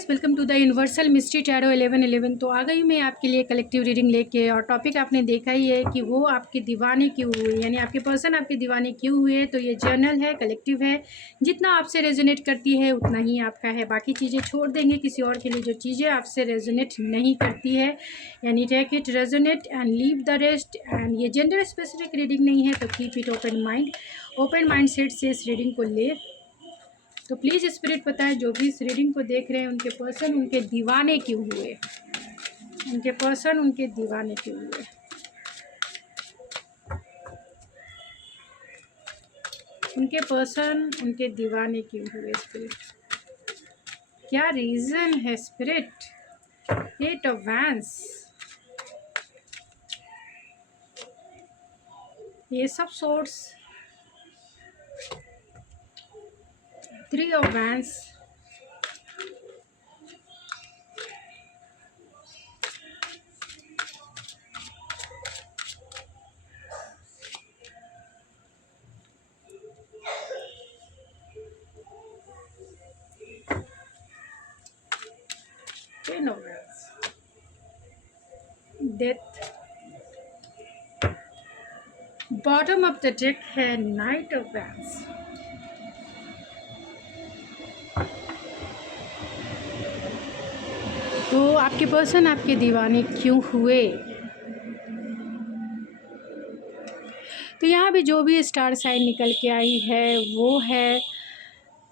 Guys, welcome to the universal mystery tarot 1111। तो आ गई मैं आपके लिए कलेक्टिव रीडिंग लेके। और टॉपिक आपने देखा ही है कि वो आपके दीवाने क्यों हुए, यानी आपके पर्सन आपके दीवाने क्यों हुए। तो ये जर्नल है, कलेक्टिव है, जितना आपसे रेजोनेट करती है उतना ही आपका है। बाकी चीज़ें छोड़ देंगे किसी और के लिए जो चीज़ें आपसे रेजोनेट नहीं करती है, यानी take it resonate and leave the rest. And ये जेंडर स्पेसिफिक रीडिंग नहीं है, तो keep it open mind set से इस रीडिंग को ले। तो प्लीज़ स्पिरिट बताएं, जो भी इस रीडिंग को देख रहे हैं उनके पर्सन उनके दीवाने क्यों हुए, उनके पर्सन उनके दीवाने क्यों हुए। उनके पर्सन उनके दीवाने क्यों हुए स्पिरिट, क्या रीज़न है spirit. 8 of wands, ace of swords, 3 of wands of wands, death. Bottom of the deck है नाइट ऑफ वैंड्स। तो आपके पर्सन आपके दीवाने क्यों हुए। तो यहाँ भी जो भी स्टार साइन निकल के आई है वो है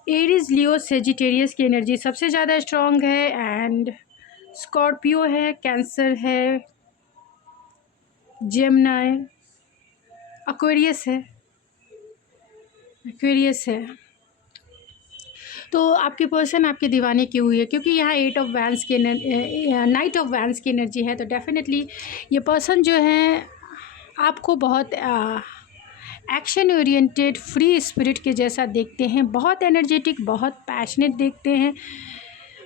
एरीज, लियो, सेजिटेरियस की एनर्जी सबसे ज़्यादा स्ट्रॉन्ग है। एंड स्कॉर्पियो है, कैंसर है, जेमिनी, एक्वेरियस है, तो आपके पर्सन आपके दीवाने क्यों हुई है, क्योंकि यहाँ 8 ऑफ वैंड्स की नाइट ऑफ वैंड्स की एनर्जी है। तो डेफिनेटली ये पर्सन जो है आपको बहुत एक्शन ओरिएंटेड, फ्री स्पिरिट के जैसा देखते हैं, बहुत एनर्जेटिक, बहुत पैशनेट देखते हैं,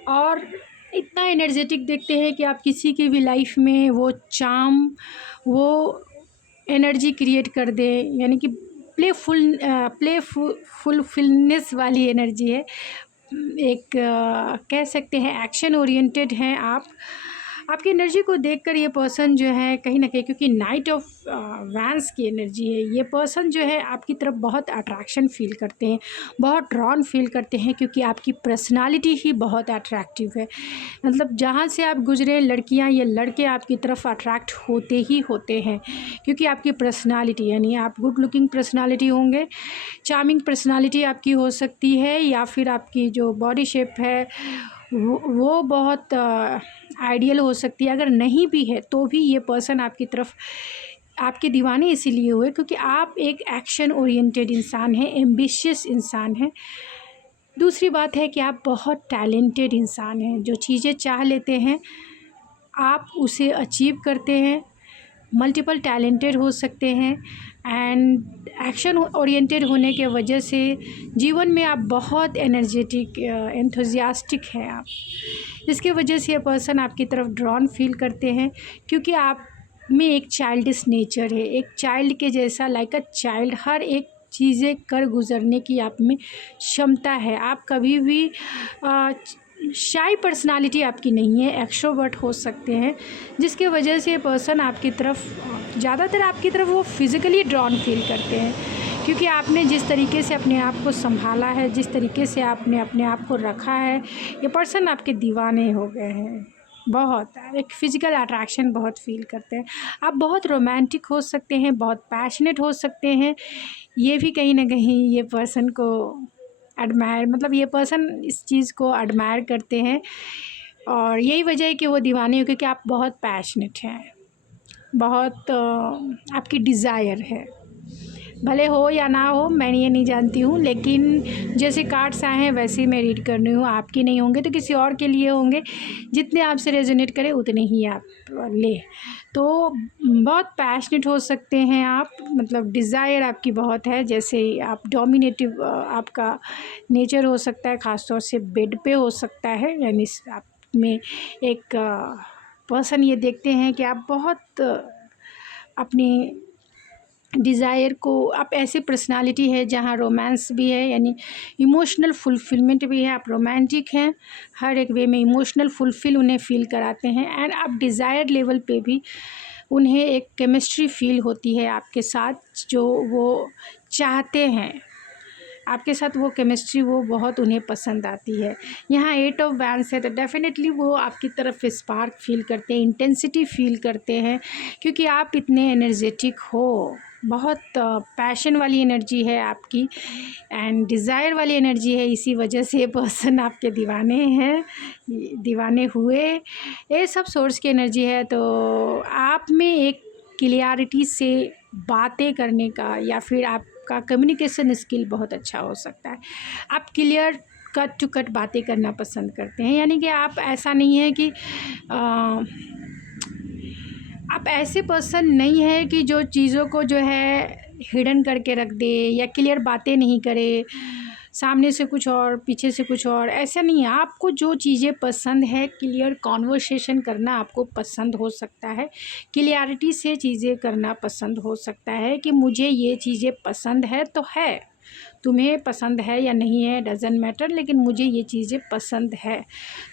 और इतना एनर्जेटिक देखते हैं कि आप किसी की भी लाइफ में वो चार्म, वो एनर्जी क्रिएट कर दें, यानी कि प्लेफुलनेस वाली एनर्जी है। एक कह सकते हैं एक्शन ओरिएंटेड हैं आप। आपकी एनर्जी को देखकर ये पर्सन जो है कहीं ना कहीं, क्योंकि नाइट ऑफ वैंस की एनर्जी है, ये पर्सन जो है आपकी तरफ बहुत अट्रैक्शन फील करते हैं, बहुत ड्रॉन फील करते हैं, क्योंकि आपकी पर्सनालिटी ही बहुत अट्रैक्टिव है। मतलब जहाँ से आप गुजरे, लड़कियाँ या लड़के आपकी तरफ अट्रैक्ट होते ही होते हैं, क्योंकि आपकी पर्सनालिटी, यानी आप गुड लुकिंग पर्सनालिटी होंगे, चार्मिंग पर्सनालिटी आपकी हो सकती है, या फिर आपकी जो बॉडी शेप है वो बहुत आइडियल हो सकती है। अगर नहीं भी है तो भी ये पर्सन आपकी तरफ आपके दीवाने इसीलिए हुए क्योंकि आप एक एक्शन ओरिएंटेड इंसान हैं, एम्बिशियस इंसान हैं। दूसरी बात है कि आप बहुत टैलेंटेड इंसान हैं, जो चीज़ें चाह लेते हैं आप उसे अचीव करते हैं, मल्टीपल टैलेंटेड हो सकते हैं। एंड एक्शन ओरिएंटेड होने के वजह से जीवन में आप बहुत एनर्जेटिक, एंथुजियास्टिक हैं आप। इसके वजह से ये पर्सन आपकी तरफ ड्रॉन फील करते हैं, क्योंकि आप में एक चाइल्डिश नेचर है, एक चाइल्ड के जैसा, लाइक अ चाइल्ड, हर एक चीज़ें कर गुजरने की आप में क्षमता है। आप कभी भी शाई पर्सनालिटी आपकी नहीं है, एक्स्ट्रोवर्ट हो सकते हैं, जिसके वजह से ये पर्सन आपकी तरफ ज़्यादातर आपकी तरफ वो फिज़िकली ड्रॉन फील करते हैं, क्योंकि आपने जिस तरीके से अपने आप को संभाला है, जिस तरीके से आपने अपने आप को रखा है, ये पर्सन आपके दीवाने हो गए हैं। बहुत एक फ़िज़िकल अट्रैक्शन बहुत फील करते हैं। आप बहुत रोमांटिक हो सकते हैं, बहुत पैशनेट हो सकते हैं। ये भी कहीं ना कहीं ये पर्सन को एडमायर, मतलब ये पर्सन इस चीज़ को एडमायर करते हैं, और यही वजह है कि वो दीवाने हो, क्योंकि आप बहुत पैशनेट हैं, बहुत आपकी डिज़ायर है। भले हो या ना हो मैं ये नहीं जानती हूँ, लेकिन जैसे कार्ड्स आए हैं वैसे ही मैं रीड कर रही हूँ। आपके नहीं होंगे तो किसी और के लिए होंगे, जितने आपसे रेजोनेट करें उतने ही आप ले। तो बहुत पैशनेट हो सकते हैं आप, मतलब डिज़ायर आपकी बहुत है, जैसे आप डोमिनेटिव आपका नेचर हो सकता है, ख़ासतौर से बेड पे हो सकता है। यानी आप में एक पर्सन ये देखते हैं कि आप बहुत अपनी डिज़ायर को, आप ऐसे पर्सनालिटी है जहाँ रोमांस भी है, यानी इमोशनल फुलफिलमेंट भी है, आप रोमांटिक हैं, हर एक वे में इमोशनल फुलफिल उन्हें फ़ील कराते हैं। एंड आप डिज़ायर लेवल पे भी उन्हें एक केमिस्ट्री फ़ील होती है आपके साथ, जो वो चाहते हैं आपके साथ, वो केमिस्ट्री वो बहुत उन्हें पसंद आती है। यहाँ 8 ऑफ वैंड्स है तो डेफ़िनेटली वो आपकी तरफ स्पार्क फ़ील करते हैं, इंटेंसिटी फ़ील करते हैं, क्योंकि आप इतने एनर्जेटिक हो, बहुत पैशन वाली एनर्जी है आपकी एंड डिज़ायर वाली एनर्जी है। इसी वजह से ये पर्सन आपके दीवाने हैं, दीवाने हुए, ये सब सोर्स की एनर्जी है। तो आप में एक क्लियरिटी से बातें करने का या फिर आपका कम्युनिकेशन स्किल बहुत अच्छा हो सकता है। आप क्लियर कट टू कट बातें करना पसंद करते हैं, यानी कि आप ऐसा नहीं है कि आप ऐसे पर्सन नहीं है कि जो चीज़ों को जो है हिडन करके रख दे या क्लियर बातें नहीं करे, सामने से कुछ और पीछे से कुछ और, ऐसा नहीं है। आपको जो चीज़ें पसंद है, क्लियर कॉन्वर्सेशन करना आपको पसंद हो सकता है, क्लियरिटी से चीज़ें करना पसंद हो सकता है कि मुझे ये चीज़ें पसंद है तो है, तुम्हें पसंद है या नहीं है डज़न्ट मैटर, लेकिन मुझे ये चीज़ें पसंद है।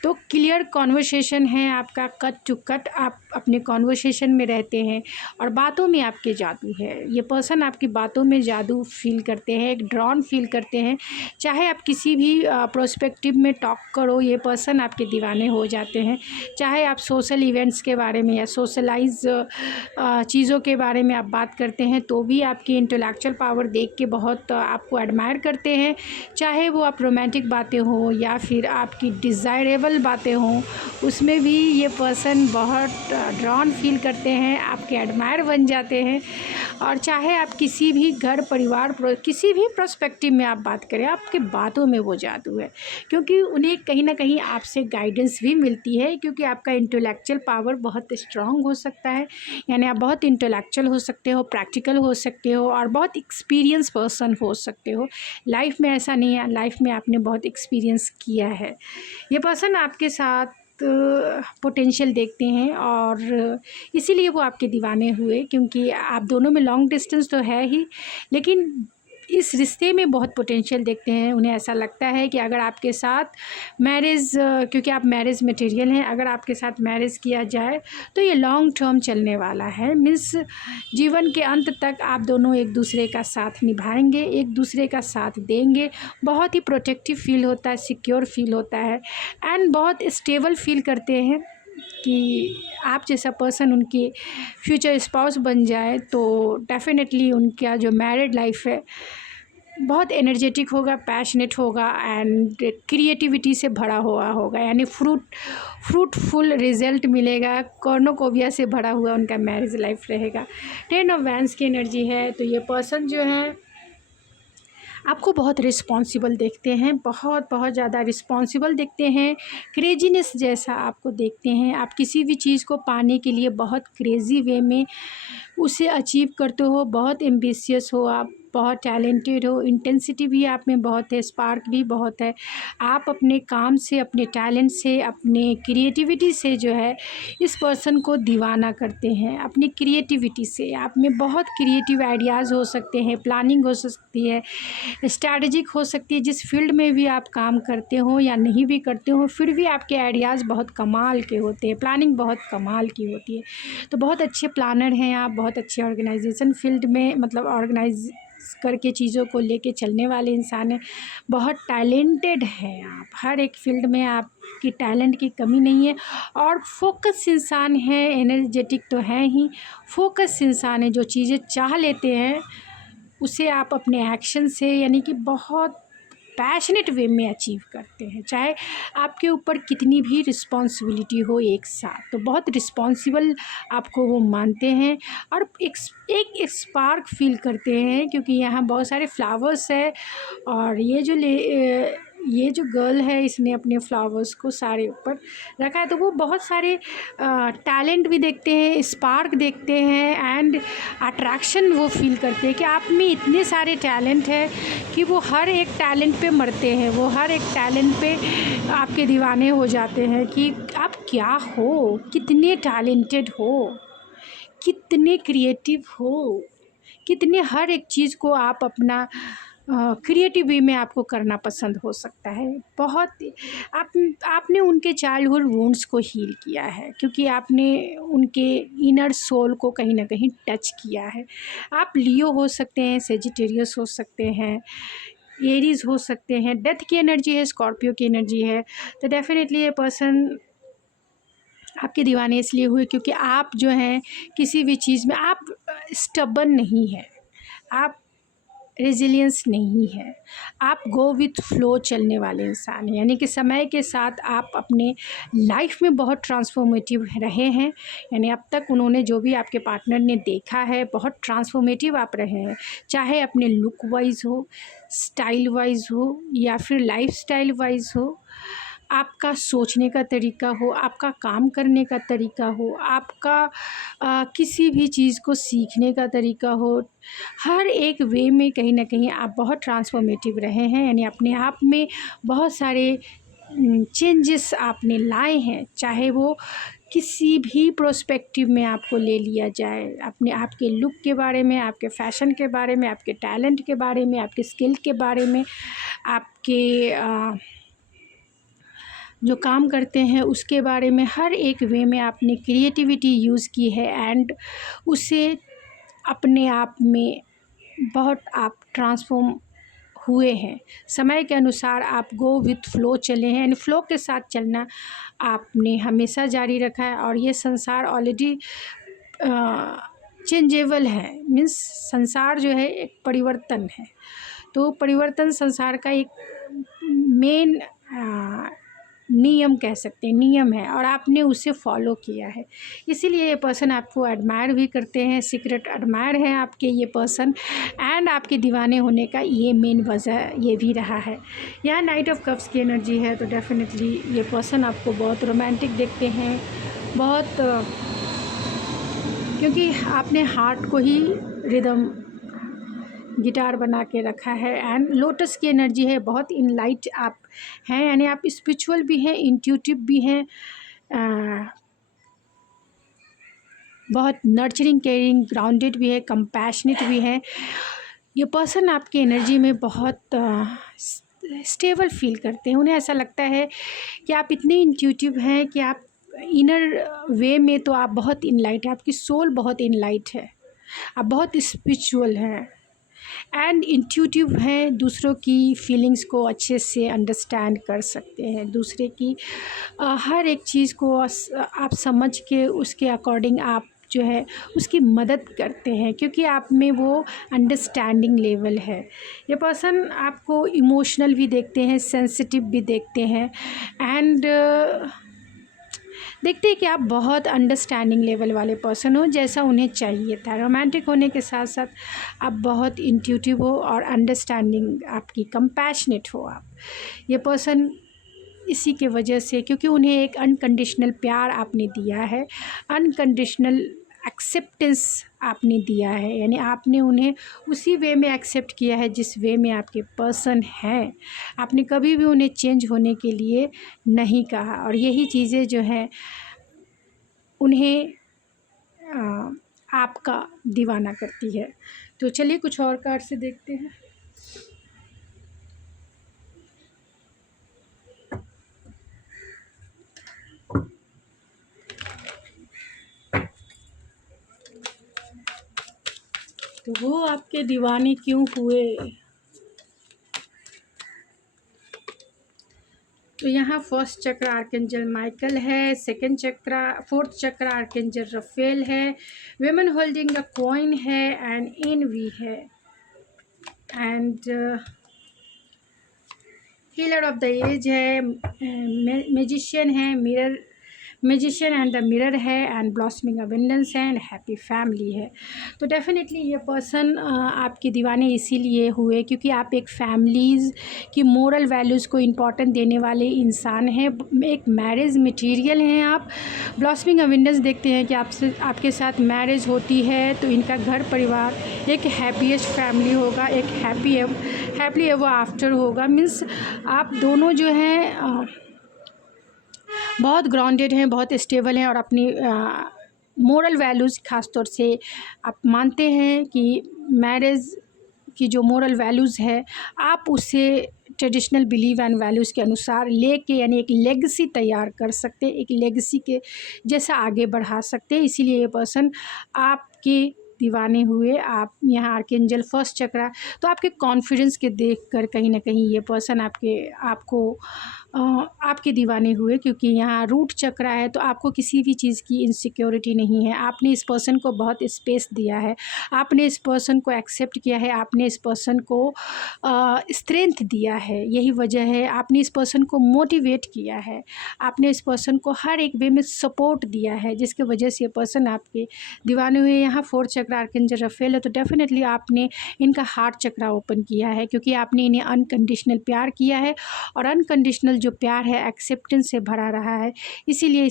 तो क्लियर कॉन्वर्सेशन है आपका, कट टू कट आप अपने कॉन्वर्सेशन में रहते हैं और बातों में आपके जादू है। ये पर्सन आपकी बातों में जादू फील करते हैं, एक ड्रॉन फील करते हैं। चाहे आप किसी भी प्रोस्पेक्टिव में टॉक करो, ये पर्सन आपके दीवाने हो जाते हैं। चाहे आप सोशल इवेंट्स के बारे में या सोशलाइज चीज़ों के बारे में आप बात करते हैं तो भी आपकी इंटेलेक्चुअल पावर देख के बहुत आपको एडमायर करते हैं। चाहे वो आप रोमांटिक बातें हो या फिर आपकी डिज़ायरेबल बातें हों, उसमें भी ये पर्सन बहुत ड्रॉन फील करते हैं, आपके एडमायर बन जाते हैं। और चाहे आप किसी भी घर परिवार किसी भी पर्सपेक्टिव में आप बात करें, आपके बातों में वो जादू है, क्योंकि उन्हें कहीं ना कहीं आपसे गाइडेंस भी मिलती है, क्योंकि आपका इंटेलेक्चुअल पावर बहुत स्ट्रांग हो सकता है। यानी आप बहुत इंटेलेक्चुअल हो सकते हो, प्रैक्टिकल हो सकते हो और बहुत एक्सपीरियंस पर्सन हो सकते हो। लाइफ में ऐसा नहीं है, लाइफ में आपने बहुत एक्सपीरियंस किया है। ये पर्सन आपके साथ पोटेंशियल देखते हैं और इसीलिए वो आपके दीवाने हुए, क्योंकि आप दोनों में लॉन्ग डिस्टेंस तो है ही, लेकिन इस रिश्ते में बहुत पोटेंशियल देखते हैं। उन्हें ऐसा लगता है कि अगर आपके साथ मैरिज, क्योंकि आप मैरिज मटेरियल हैं, अगर आपके साथ मैरिज किया जाए तो ये लॉन्ग टर्म चलने वाला है। मीन्स जीवन के अंत तक आप दोनों एक दूसरे का साथ निभाएंगे, एक दूसरे का साथ देंगे। बहुत ही प्रोटेक्टिव फील होता है, सिक्योर फील होता है एंड बहुत स्टेबल फील करते हैं कि आप जैसा पर्सन उनकी फ्यूचर स्पाउस बन जाए तो डेफिनेटली उनका जो मैरिड लाइफ है बहुत एनर्जेटिक होगा, पैशनेट होगा एंड क्रिएटिविटी से भरा हुआ होगा, यानी फ्रूटफुल रिजल्ट मिलेगा, कॉर्नोकोबिया से भरा हुआ उनका मैरिज लाइफ रहेगा। 10 ऑफ वैंड्स की एनर्जी है तो ये पर्सन जो है आपको बहुत रिस्पॉन्सिबल देखते हैं, बहुत बहुत ज़्यादा रिस्पॉन्सिबल देखते हैं, क्रेजीनेस जैसा आपको देखते हैं। आप किसी भी चीज़ को पाने के लिए बहुत क्रेज़ी वे में उसे अचीव करते हो, बहुत एम्बिशियस हो आप, बहुत टैलेंटेड हो, इंटेंसिटी भी आप में बहुत है, स्पार्क भी बहुत है। आप अपने काम से, अपने टैलेंट से, अपने क्रिएटिविटी से जो है इस पर्सन को दीवाना करते हैं। अपनी क्रिएटिविटी से आप में बहुत क्रिएटिव आइडियाज़ हो सकते हैं, प्लानिंग हो सकती है, स्ट्रैटेजिक हो सकती है। जिस फील्ड में भी आप काम करते हो या नहीं भी करते हो, फिर भी आपके आइडियाज़ बहुत कमाल के होते हैं, प्लानिंग बहुत कमाल की होती है। तो बहुत अच्छे प्लानर हैं आप, बहुत अच्छे ऑर्गेनाइजेशन फील्ड में, मतलब ऑर्गेनाइज करके चीज़ों को लेके चलने वाले इंसान हैं। बहुत टैलेंटेड हैं आप, हर एक फील्ड में आपकी टैलेंट की कमी नहीं है और फोकस इंसान है, एनर्जेटिक तो हैं ही, फोकस इंसान है। जो चीज़ें चाह लेते हैं उसे आप अपने एक्शन से, यानी कि बहुत पैशनेट वे में अचीव करते हैं, चाहे आपके ऊपर कितनी भी रिस्पॉन्सिबिलिटी हो एक साथ। तो बहुत रिस्पॉन्सिबल आपको वो मानते हैं और एक स्पार्क फील करते हैं, क्योंकि यहाँ बहुत सारे फ्लावर्स है और ये जो गर्ल है इसने अपने फ्लावर्स को सारे ऊपर रखा है। तो वो बहुत सारे टैलेंट भी देखते हैं, स्पार्क देखते हैं एंड अट्रैक्शन वो फील करते हैं कि आप में इतने सारे टैलेंट है कि वो हर एक टैलेंट पे मरते हैं, वो हर एक टैलेंट पे आपके दीवाने हो जाते हैं कि आप क्या हो, कितने टैलेंटेड हो, कितने क्रिएटिव हो, कितने हर एक चीज़ को आप अपना क्रिएटिव वे में आपको करना पसंद हो सकता है। बहुत आप आपने उनके चाइल्डहुड वुंड्स को हील किया है, क्योंकि आपने उनके इनर सोल को कहीं ना कहीं टच किया है। आप लियो हो सकते हैं, सेजिटेरियस हो सकते हैं, एरीज हो सकते हैं, डेथ की एनर्जी है, स्कॉर्पियो की एनर्जी है। तो डेफिनेटली ये पर्सन आपके दीवाने इसलिए हुए क्योंकि आप जो हैं किसी भी चीज़ में आप स्टबर्न नहीं है, आप रेजिलियंस नहीं है, आप गो विथ फ्लो चलने वाले इंसान हैं। यानी कि समय के साथ आप अपने लाइफ में बहुत ट्रांसफॉर्मेटिव रहे हैं। यानी अब तक उन्होंने जो भी आपके पार्टनर ने देखा है, बहुत ट्रांसफॉर्मेटिव आप रहे हैं, चाहे अपने लुक वाइज हो, स्टाइल वाइज हो, या फिर लाइफ स्टाइल वाइज हो, आपका सोचने का तरीका हो, आपका काम करने का तरीका हो, आपका किसी भी चीज़ को सीखने का तरीका हो, हर एक वे में कहीं ना कहीं आप बहुत ट्रांसफॉर्मेटिव रहे हैं। यानी अपने आप में बहुत सारे चेंजेस आपने लाए हैं, चाहे वो किसी भी प्रोस्पेक्टिव में आपको ले लिया जाए, अपने आपके लुक के बारे में, आपके फैशन के बारे में, आपके टैलेंट के बारे में, आपके स्किल के बारे में, आपके जो काम करते हैं उसके बारे में, हर एक वे में आपने क्रिएटिविटी यूज़ की है एंड उसे अपने आप में बहुत आप ट्रांसफॉर्म हुए हैं। समय के अनुसार आप गो विथ फ्लो चले हैं, यानी फ्लो के साथ चलना आपने हमेशा जारी रखा है। और ये संसार ऑलरेडी चेंजेबल है, मीन्स संसार जो है एक परिवर्तन है। तो परिवर्तन संसार का एक मेन नियम कह सकते हैं, नियम है, और आपने उसे फॉलो किया है। इसीलिए ये पर्सन आपको एडमायर भी करते हैं, सीक्रेट एडमायर हैं आपके ये पर्सन, एंड आपके दीवाने होने का ये मेन वजह ये भी रहा है। यहाँ नाइट ऑफ कप्स की एनर्जी है, तो डेफिनेटली ये पर्सन आपको बहुत रोमांटिक देखते हैं, बहुत क्योंकि आपने हार्ट को ही रिदम गिटार बना के रखा है। एंड लोटस की एनर्जी है, बहुत इनलाइट आप हैं, यानी आप स्पिरिचुअल भी हैं, इंट्यूटिव भी हैं, बहुत नर्चरिंग, केयरिंग, ग्राउंडेड भी है, कंपैशनेट भी है। ये पर्सन आपकी एनर्जी में बहुत स्टेबल फील करते हैं। उन्हें ऐसा लगता है कि आप इतने इंट्यूटिव हैं कि आप इनर वे में तो आप बहुत इनलाइट है, आपकी सोल बहुत इनलाइट है, आप बहुत स्पिरिचुअल हैं एंड इंट्यूटिव हैं, दूसरों की फीलिंग्स को अच्छे से अंडरस्टैंड कर सकते हैं, दूसरे की हर एक चीज़ को आप समझ के उसके अकॉर्डिंग आप जो है उसकी मदद करते हैं, क्योंकि आप में वो अंडरस्टैंडिंग लेवल है। ये पर्सन आपको इमोशनल भी देखते हैं, सेंसिटिव भी देखते हैं, एंड देखते हैं कि आप बहुत अंडरस्टैंडिंग लेवल वाले पर्सन हो, जैसा उन्हें चाहिए था। रोमांटिक होने के साथ साथ आप बहुत इंट्यूटिव हो और अंडरस्टैंडिंग आपकी कंपैशनेट हो आप। ये पर्सन इसी के वजह से, क्योंकि उन्हें एक अनकंडीशनल प्यार आपने दिया है, अनकंडीशनल एक्सेप्टेंस आपने दिया है, यानी आपने उन्हें उसी वे में एक्सेप्ट किया है जिस वे में आपके पर्सन हैं। आपने कभी भी उन्हें चेंज होने के लिए नहीं कहा, और यही चीज़ें जो हैं उन्हें आपका दीवाना करती है। तो चलिए कुछ और कार्ड से देखते हैं। तो वो आपके दीवाने क्यों हुए? तो यहाँ फर्स्ट चक्र आर्कएंजल माइकल है, second chakra, fourth chakra archangel Raphael है, विमेन होल्डिंग अ कॉइन है, एंड एनवी है, and healer of the age है, मैजिशियन है, mirror magician and the mirror है, एंड ब्लॉसमिंग अबंडेंस है, एंड हैप्पी फैमिली है। तो डेफिनेटली ये पर्सन आपके दीवाने इसीलिए हुए क्योंकि आप एक फैमिलीज़ की मोरल वैल्यूज़ को इम्पॉर्टेंट देने वाले इंसान हैं, एक मैरिज मटेरियल हैं आप। ब्लॉसमिंग अबंडेंस देखते हैं कि आपसे आपके साथ मैरिज होती है तो इनका घर परिवार एक हैप्पीएस्ट फैमिली होगा, एक हैप्पी एवर आफ्टर होगा। मीन्स आप दोनों जो हैं बहुत ग्राउंडेड हैं, बहुत स्टेबल हैं, और अपनी मोरल वैल्यूज़ ख़ास तौर से आप मानते हैं कि मैरिज की जो मोरल वैल्यूज़ है आप उसे ट्रेडिशनल बिलीव एंड वैल्यूज़ के अनुसार लेके यानी एक लेगेसी तैयार कर सकते हैं, एक लेगेसी के जैसा आगे बढ़ा सकते हैं। इसीलिए ये पर्सन आपके दीवाने हुए। आप यहाँ आर्कएंजल फर्स्ट चक्रा, तो आपके कॉन्फिडेंस के देखकर कहीं ना कहीं ये पर्सन आपके दीवाने हुए, क्योंकि यहाँ रूट चक्रा है। तो आपको किसी भी चीज़ की इनसिक्योरिटी नहीं है। आपने इस पर्सन को बहुत स्पेस दिया है, आपने इस पर्सन को एक्सेप्ट किया है, आपने इस पर्सन को स्ट्रेंथ दिया है। यही वजह है आपने इस पर्सन को मोटिवेट किया है, आपने इस पर्सन को हर एक वे में सपोर्ट दिया है, जिसकी वजह से ये पर्सन आपके दीवाने हुए। यहाँ फोर्थ चक्र आर्कएंजल रफेल है, तो डेफिनेटली आपने इनका हार्ट चक्रा ओपन किया है, क्योंकि आपने इन्हें अनकंडीशनल प्यार किया है और अनकंडीशनल जो प्यार है एक्सेप्टेंस से भरा रहा है। इसीलिए ये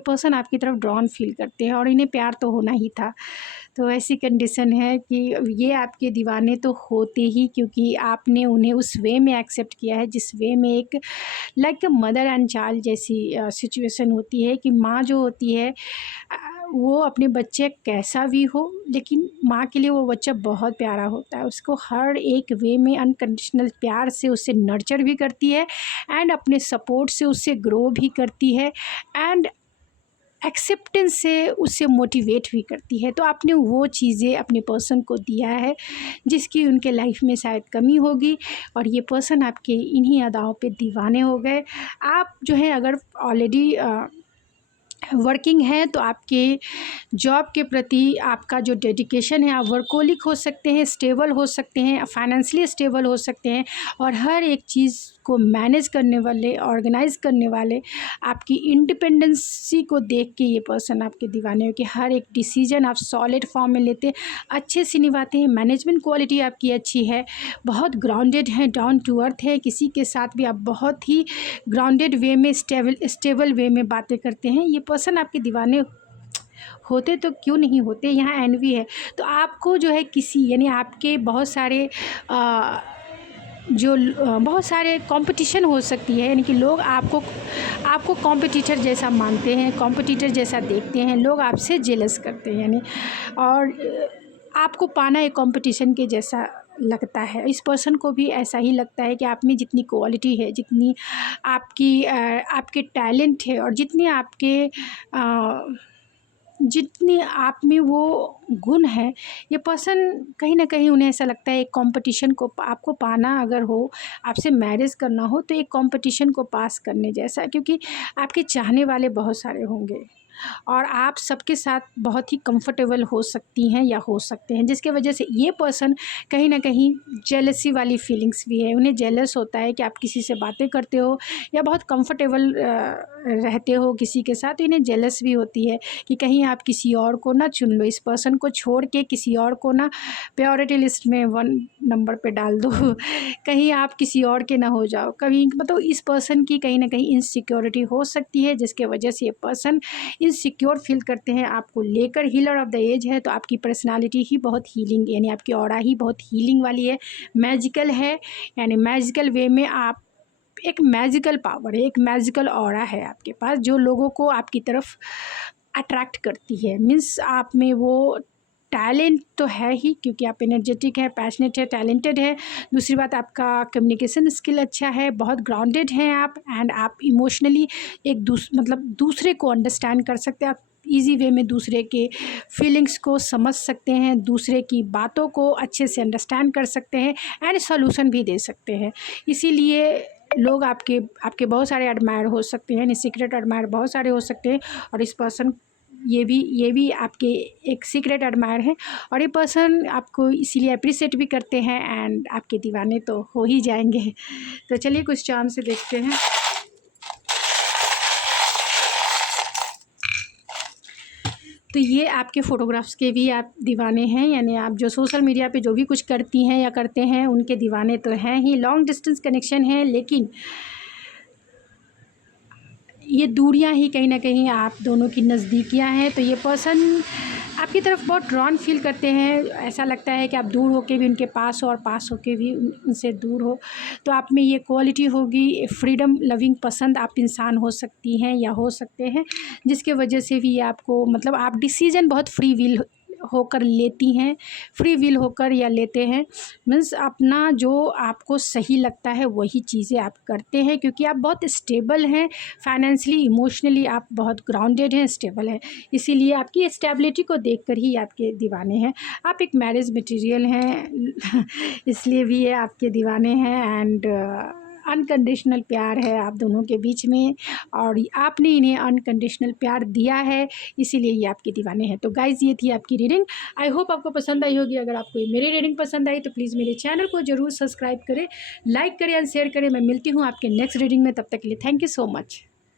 पर्सन आपकी तरफ ड्रॉन फील करते हैं और इन्हें प्यार तो होना ही था। तो ऐसी कंडीशन है कि ये आपके दीवाने तो होते ही, क्योंकि आपने उन्हें उस वे में एक्सेप्ट किया है जिस वे में एक लाइक मदर एंड चाइल्ड जैसी सिचुएशन होती है कि माँ जो होती है वो अपने बच्चे कैसा भी हो, लेकिन माँ के लिए वो बच्चा बहुत प्यारा होता है। उसको हर एक वे में अनकंडीशनल प्यार से उससे नर्चर भी करती है एंड अपने सपोर्ट से उससे ग्रो भी करती है एंड एक्सेप्टेंस से उससे मोटिवेट भी करती है। तो आपने वो चीज़ें अपने पर्सन को दिया है जिसकी उनके लाइफ में शायद कमी होगी, और ये पर्सन आपके इन्हीं अदाओं पे दीवाने हो गए। आप जो है अगर ऑलरेडी वर्किंग है तो आपके जॉब के प्रति आपका जो डेडिकेशन है, आप वर्कोलिक हो सकते हैं, स्टेबल हो सकते हैं, फाइनेंशियली स्टेबल हो सकते हैं, और हर एक चीज़ को मैनेज करने वाले, ऑर्गेनाइज करने वाले, आपकी इंडिपेंडेंसी को देख के ये पर्सन आपके दीवाने हो कि हर एक डिसीजन आप सॉलिड फॉर्म में लेते हैं, अच्छे से निभाते हैं, मैनेजमेंट क्वालिटी आपकी अच्छी है, बहुत ग्राउंडेड हैं, डाउन टू अर्थ है, किसी के साथ भी आप बहुत ही ग्राउंडेड वे में, स्टेबल वे में बातें करते हैं। ये पर्सन आपके दीवाने होते तो क्यों नहीं होते। यहाँ एनवी है, तो आपको जो है किसी यानी आपके बहुत सारे बहुत सारे कंपटीशन हो सकती है, यानी कि लोग आपको कॉम्पिटिटर जैसा मानते हैं, कॉम्पिटिटर जैसा देखते हैं, लोग आपसे जेलस करते हैं यानी, और आपको पाना एक कंपटीशन के जैसा लगता है। इस पर्सन को भी ऐसा ही लगता है कि आप में जितनी क्वालिटी है, जितनी आपके टैलेंट है और जितनी आप में वो गुण है, ये पर्सन कहीं ना कहीं उन्हें ऐसा लगता है एक कंपटीशन को आपको पाना अगर हो, आपसे मैरिज करना हो, तो एक कंपटीशन को पास करने जैसा, क्योंकि आपके चाहने वाले बहुत सारे होंगे और आप सबके साथ बहुत ही कंफर्टेबल हो सकती हैं या हो सकते हैं, जिसके वजह से ये पर्सन कहीं ना कहीं जेलसी वाली फीलिंग्स भी है। उन्हें जेलस होता है कि आप किसी से बातें करते हो या बहुत कंफर्टेबल रहते हो किसी के साथ, तो इन्हें जेलस भी होती है कि कहीं आप किसी और को ना चुन लो, इस पर्सन को छोड़ के किसी और को ना प्रायोरिटी लिस्ट में 1 नंबर पे डाल दो कहीं आप किसी और के ना हो जाओ। कभी मतलब इस पर्सन की कहीं ना कहीं इनसिक्योरिटी हो सकती है, जिसके वजह से ये पर्सन इनसिक्योर फील करते हैं आपको लेकर। हीलर ऑफ द एज है, तो आपकी पर्सनालिटी ही बहुत हीलिंग यानी आपकी ऑरा ही बहुत हीलिंग वाली है, मैजिकल है, यानी मैजिकल वे में आप एक मैजिकल पावर है, एक मैजिकल ऑरा है आपके पास, जो लोगों को आपकी तरफ अट्रैक्ट करती है। मीन्स आप में वो टैलेंट तो है ही, क्योंकि आप एनर्जेटिक है, पैशनेट है, टैलेंटेड है। दूसरी बात, आपका कम्युनिकेशन स्किल अच्छा है, बहुत ग्राउंडेड हैं आप, एंड आप इमोशनली दूसरे को अंडरस्टैंड कर सकते हैं। आप इजी वे में दूसरे के फीलिंग्स को समझ सकते हैं, दूसरे की बातों को अच्छे से अंडरस्टैंड कर सकते हैं एंड सॉल्यूशन भी दे सकते हैं। इसीलिए लोग आपके बहुत सारे एडमायर हो सकते हैं, सीक्रेट एडमायर बहुत सारे हो सकते हैं, और इस पर्सन ये भी आपके एक सीक्रेट एडमायर हैं, और ये पर्सन आपको इसीलिए अप्रिशिएट भी करते हैं एंड आपके दीवाने तो हो ही जाएंगे। तो चलिए कुछ चार्म से देखते हैं। तो ये आपके फ़ोटोग्राफ्स के भी आप दीवाने हैं, यानी आप जो सोशल मीडिया पे जो भी कुछ करती हैं या करते हैं उनके दीवाने तो हैं ही। लॉन्ग डिस्टेंस कनेक्शन है, लेकिन ये दूरियां ही कहीं ना कहीं आप दोनों की नज़दीकियां हैं। तो ये पर्सन आपकी तरफ बहुत ड्रॉन फील करते हैं, ऐसा लगता है कि आप दूर होके भी उनके पास हो और पास होके भी उनसे दूर हो। तो आप में ये क्वालिटी होगी, फ्रीडम लविंग पसंद आप इंसान हो सकती हैं या हो सकते हैं, जिसके वजह से भी आपको मतलब आप डिसीजन बहुत फ्री विल होकर लेती हैं, फ्री विल होकर या लेते हैं। मीन्स अपना जो आपको सही लगता है वही चीज़ें आप करते हैं, क्योंकि आप बहुत स्टेबल हैं फाइनेंशियली, इमोशनली आप बहुत ग्राउंडेड हैं, स्टेबल हैं। इसीलिए आपकी स्टेबिलिटी को देखकर ही आपके दीवाने हैं। आप एक मैरिज मटेरियल हैं इसलिए भी ये आपके दीवाने हैं। एंड अनकंडीशनल प्यार है आप दोनों के बीच में, और आपने इन्हें अनकंडीशनल प्यार दिया है, इसीलिए ये आपके दीवाने हैं। तो गाइज़, ये थी आपकी रीडिंग। आई होप आपको पसंद आई होगी। अगर आपको मेरी रीडिंग पसंद आई तो प्लीज़ मेरे चैनल को ज़रूर सब्सक्राइब करें, लाइक करें एंड शेयर करें। मैं मिलती हूँ आपके नेक्स्ट रीडिंग में, तब तक के लिए थैंक यू सो मच।